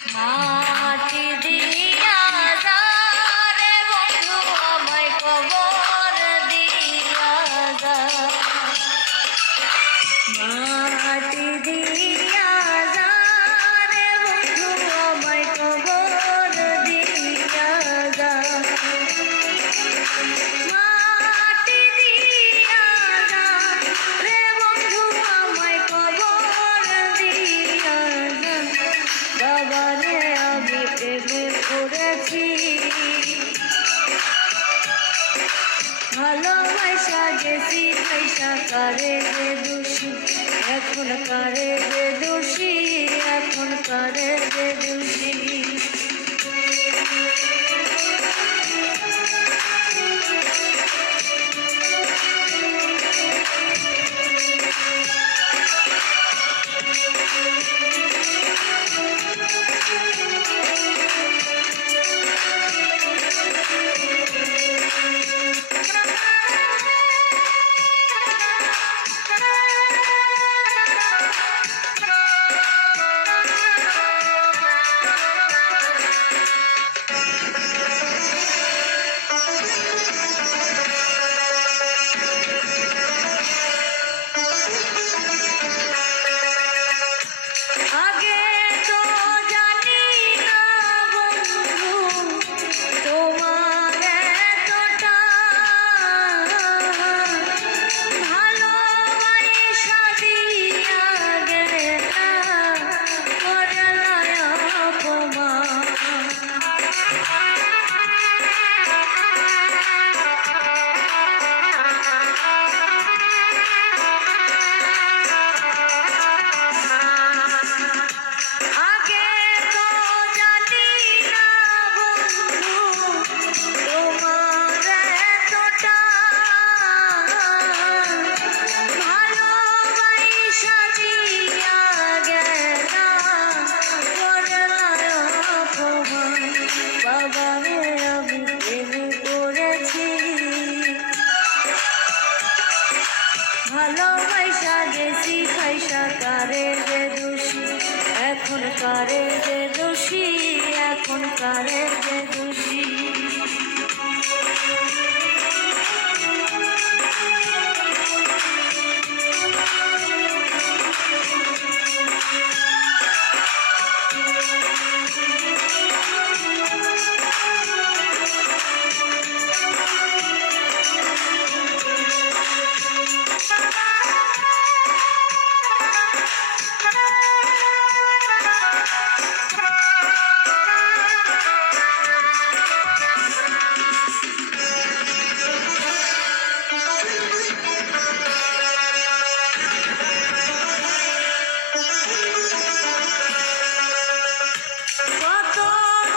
মাটি দিয়া যা রে বন্ধু আমায় কবর দিয়া যা, মাটি দিয়া যা রে বন্ধু আমায় কবর দিয়া যা, মাটি দিয়া যা রে বন্ধু আমায় কবর দিয়া যা। বাবারে আমি প্রেমে পড়েছি, ভালোবাসা গেছি পয়সা কারে যে দোষী, এখন কারে যে দোষী, এখন কারে যে দোষী। আগে তো জানি না বন্ধু তোমার এতটা ভালোবাসা দিয়া গেলা করলায় অপমান। আগে তো জানি না বন্ধু তোমার এতটা ভালোবাসা দিয়া গেলা করলায় অপমান। বাবারে আমি প্রেমে পড়েছি, ভালোবাসা গেছি পয়সা কারে যে দোষী, এখন কারে যে দোষী, এখন কারে যে দোষী। কত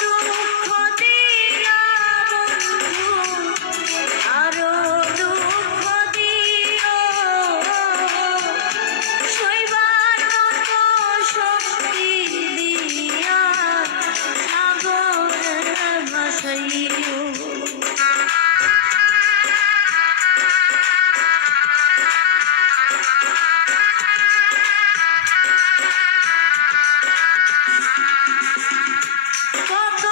দুঃখ দিলা বন্ধু, আরো দুঃখ দিও, সইবার মতো শক্তি দিয়া সাগরে ভাসাইও। কত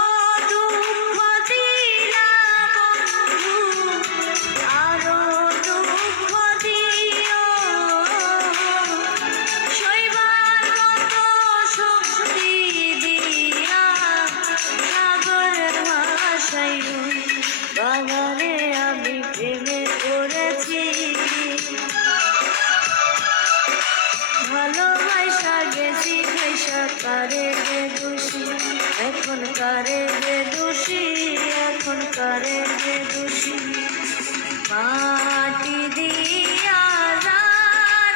দুঃখ দিলা বন্ধু, আরো দুঃখ দিও, সইবার মতো শক্তি দিয়া সাগরে ভাসাইও। বাবারে আমি প্রেমে পড়েছি, ভালোবাসা গেছি পয়সা কারে যে দোষী, এখন কারে যে দোষী, এখন কারে যে দোষী। মাটি দিয়া যা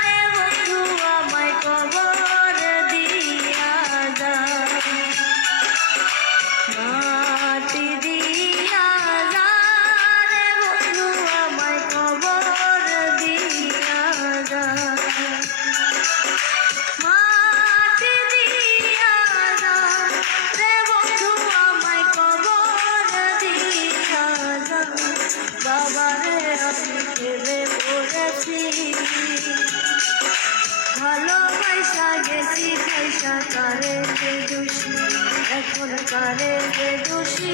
রে বন্ধু আমায় কবর দিয়া যা, মাটি দিয়া যা রে বন্ধু আমায় কবর দিয়া যা, মাটি দিয়া যা রে বন্ধু আমায় কবর দিয়া যা। বাবারে আমি প্রেমে পড়েছি, ভালোবাসা গেছি পয়সা কারে যে দোষী, এখন কারে রে দোষী,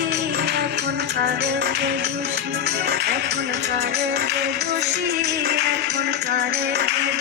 এখন কারে রে দোষী, এখন কারে রে দোষী, এখন কারে রে